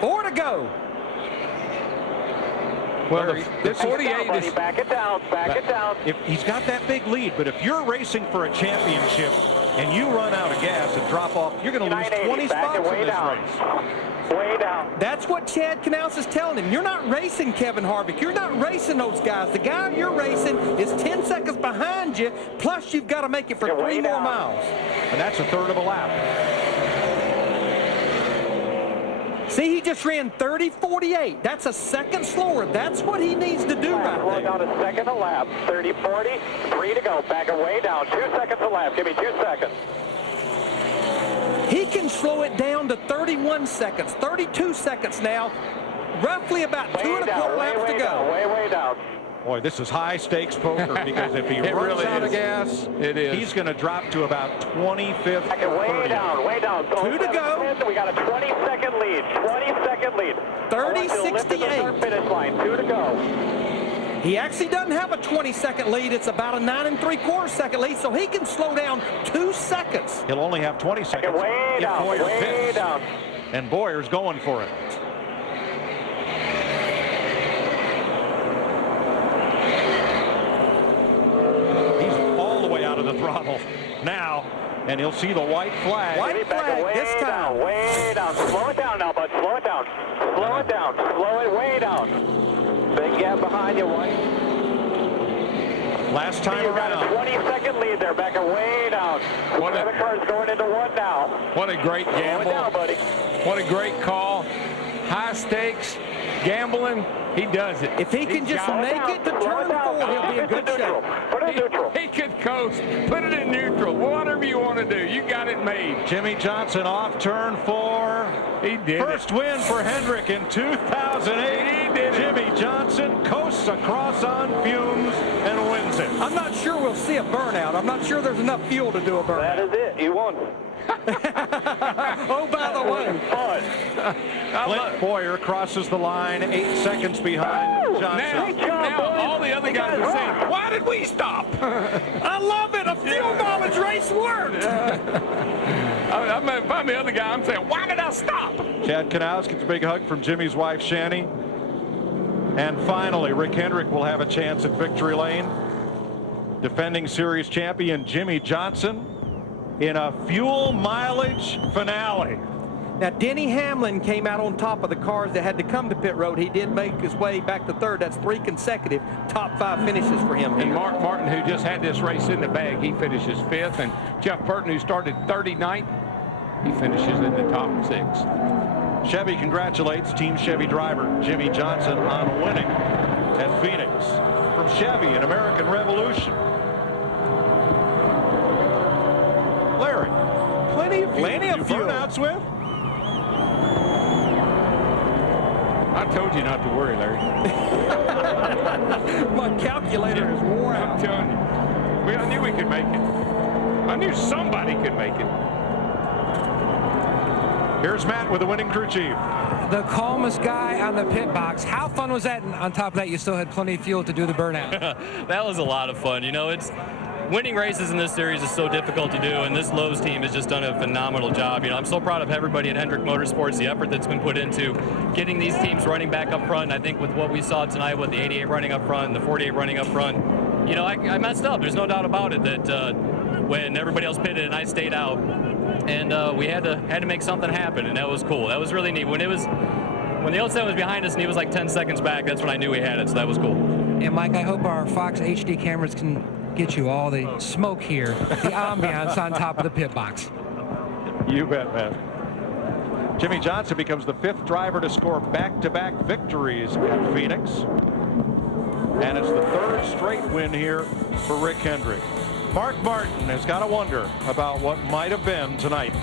4 to go. Well, the 48 is... Back it down, back it down. If he's got that big lead, but if you're racing for a championship and you run out of gas and drop off, you're going to lose 20 spots in this race. Way down. That's what Chad Knaus is telling him. You're not racing Kevin Harvick. You're not racing those guys. The guy you're racing is 10 seconds behind you, plus you've got to make it for 3 more miles. And that's a third of a lap. See, he just ran 30.48. That's a second slower. That's what he needs to do right there. Down a second a lap. 30.40. 3 to go. Back it way down. 2 seconds a lap. Give me 2 seconds. He can slow it down to 31 seconds, 32 seconds now. Roughly about 2.25 laps to go. Way down. Boy, this is high-stakes poker because if he runs out of gas, he's going to drop to about 25th. Way down. So 2 to go. We got a 20-second lead. 20-second lead. 30.68. Finish line. 2 to go. He actually doesn't have a 20-second lead. It's about a 9 3/4 second lead, so he can slow down 2 seconds. He'll only have 20 seconds. Way down. And Boyer's going for it. He's all the way out of the throttle now, and he'll see the white flag. White flag this time. Way down. Slow it down now, bud. Slow it down. Slow it down. Slow it way down. Big gap behind you, White. Last time You've got a 20-second lead there, back way down. One of the cars going into 1 now. What a great gamble. Down, buddy. What a great call. High stakes, gambling. He does it. If he can just make it to turn 4, he'll be in good shape. Put it in neutral. He could coast. Put it in neutral. Whatever you want to do. You got it made. Jimmy Johnson off turn 4. He did First win for Hendrick in 2008. He did Jimmy Johnson coasts across on fumes and wins it. I'm not sure we'll see a burnout. I'm not sure there's enough fuel to do a burnout. That is it. You won. Oh, by the way. Clint Boyer crosses the line 8 seconds behind Johnson. Now all the other guys are saying, why did we stop? I love it. A fuel mileage race worked. If I'm the other guy, I'm saying, why did I stop? Chad Knaus gets a big hug from Jimmy's wife, Shani. And finally, Rick Hendrick will have a chance at victory lane. Defending series champion Jimmy Johnson in a fuel mileage finale. Now, Denny Hamlin came out on top of the cars that had to come to pit road. He did make his way back to 3rd. That's 3 consecutive top 5 finishes for him. And Mark Martin, who just had this race in the bag, he finishes 5th. And Jeff Burton, who started 39th, he finishes in the top 6. Chevy congratulates Team Chevy driver Jimmy Johnson on winning at Phoenix. From Chevy, an American Revolution. Larry, plenty of fuel. Out, Swift? I told you not to worry, Larry. My calculator is wore out. I'm telling you. I knew we could make it. I knew somebody could make it. Here's Matt with the winning crew chief. The calmest guy on the pit box. How fun was that? And on top of that, you still had plenty of fuel to do the burnout. That was a lot of fun. You know, winning races in this series is so difficult to do, and this Lowe's team has just done a phenomenal job. You know, I'm so proud of everybody at Hendrick Motorsports, the effort that's been put into getting these teams running back up front. And I think with what we saw tonight with the 88 running up front and the 48 running up front, you know, I messed up. There's no doubt about it that when everybody else pitted and I stayed out, and we had to make something happen, and that was cool. That was really neat. When the 07 was behind us and he was like 10 seconds back, that's when I knew we had it, so that was cool. And Mike, I hope our Fox HD cameras can get you all the smoke here, the ambiance on top of the pit box. You bet, man. Jimmy Johnson becomes the 5th driver to score back-to-back victories at Phoenix. And it's the 3rd straight win here for Rick Hendrick. Mark Martin has got to wonder about what might have been tonight.